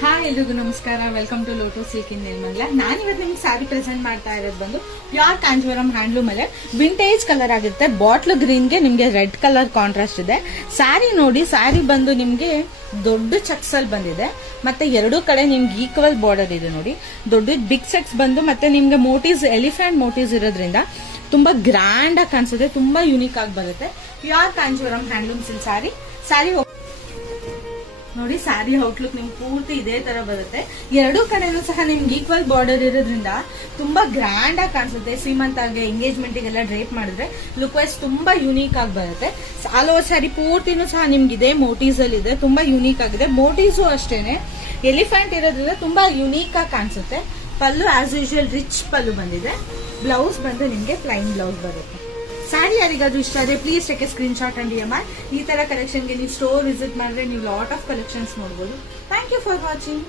Hi ಎಲ್ರಿಗೂ ನಮಸ್ಕಾರ. Welcome to Lotus Silk in Nirmala. ನಾನಿವತ್ತು ನಿಮ್ಗೆ ಸ್ಯಾರಿ ಪ್ರೆಸೆಂಟ್ ಮಾಡ್ತಾ ಇರೋದು ಬಂದು ಪ್ಯೂರ್ ಕಾಂಜೀವರಂ ಹ್ಯಾಂಡ್ಲೂಮ್ ಮೇಲೆ ವಿಂಟೇಜ್ ಕಲರ್ ಆಗಿರುತ್ತೆ. ಬಾಟ್ಲ್ ಗ್ರೀನ್ಗೆ ನಿಮ್ಗೆ ರೆಡ್ ಕಲರ್ ಕಾಂಟ್ರಾಸ್ಟ್ ಇದೆ. ಸ್ಯಾರಿ ನೋಡಿ, ಸ್ಯಾರಿ ಬಂದು ನಿಮ್ಗೆ ದೊಡ್ಡ ಚೆಕ್ಸ್ ಅಲ್ಲಿ ಬಂದಿದೆ. ಮತ್ತೆ ಎರಡೂ ಕಡೆ ನಿಮ್ಗೆ ಈಕ್ವಲ್ ಬಾರ್ಡರ್ ಇದೆ ನೋಡಿ. ದೊಡ್ಡ ಬಿಗ್ ಚೆಕ್ಸ್ ಬಂದು ಮತ್ತೆ ನಿಮ್ಗೆ ಮೋಟಿವ್ಸ್, ಎಲಿಫೆಂಟ್ ಮೋಟಿವ್ಸ್ ಇರೋದ್ರಿಂದ ತುಂಬಾ ಗ್ರ್ಯಾಂಡ್ ಆಗಿ ಕಾಣಿಸುತ್ತೆ, ತುಂಬಾ ಯೂನಿಕ್ ಆಗಿ ಬರುತ್ತೆ. Pure Kanjeevaram handloom silk sari ನೋಡಿ. ಸ್ಯಾರಿ ಔಟ್ಲುಕ್ ನಿಮ್ಗೆ ಪೂರ್ತಿ ಇದೇ ತರ ಬರುತ್ತೆ. ಎರಡೂ ಕಡೆನೂ ಸಹ ನಿಮ್ಗೆ ಈಕ್ವಲ್ ಬಾರ್ಡರ್ ಇರೋದ್ರಿಂದ ತುಂಬಾ ಗ್ರ್ಯಾಂಡ್ ಆಗಿ ಕಾಣಿಸುತ್ತೆ. ಸೀಮಂತ್ ಆಗಿ ಎಂಗೇಜ್ಮೆಂಟ್ ಗೆಲ್ಲ ಡ್ರೇಪ್ ಮಾಡಿದ್ರೆ ಲುಕ್ ವೈಸ್ ತುಂಬಾ ಯೂನಿಕ್ ಆಗಿ ಬರುತ್ತೆ. ಆಲ್ ಓವರ್ ಸ್ಯಾರಿ ಪೂರ್ತಿನೂ ಸಹ ನಿಮ್ಗೆ ಇದೇ ಮೋಟಿವ್ಸ್ ಅಲ್ಲಿ ಇದೆ, ತುಂಬಾ ಯೂನಿಕ್ ಆಗಿದೆ. ಮೋಟಿವ್ಸು ಅಷ್ಟೇನೆ ಎಲಿಫೆಂಟ್ ಇರೋದ್ರಿಂದ ತುಂಬಾ ಯೂನಿಕ್ ಆಗಿ ಕಾಣಿಸುತ್ತೆ. ಪಲ್ಲು ಆಸ್ ಯೂಶುವಲ್ ರಿಚ್ ಪಲ್ಲು ಬಂದಿದೆ. ಬ್ಲೌಸ್ ಬಂದು ನಿಮ್ಗೆ ಪ್ಲೈನ್ ಬ್ಲೌಸ್ ಬರುತ್ತೆ. ಸ್ಯಾರಿ ಯಾರಿಗಾದ್ರೂ ಇಷ್ಟ ಆದರೆ please take a screenshot and DMR. ಈ ತರ ಕಲೆಕ್ಷನ್ಗೆ ನೀವು ಸ್ಟೋರ್ ವಿಸಿಟ್ ಮಾಡಿದ್ರೆ ನೀವು ಲಾಟ್ ಆಫ್ ಕಲೆಕ್ಷನ್ಸ್ ನೋಡಬಹುದು. Thank you for watching.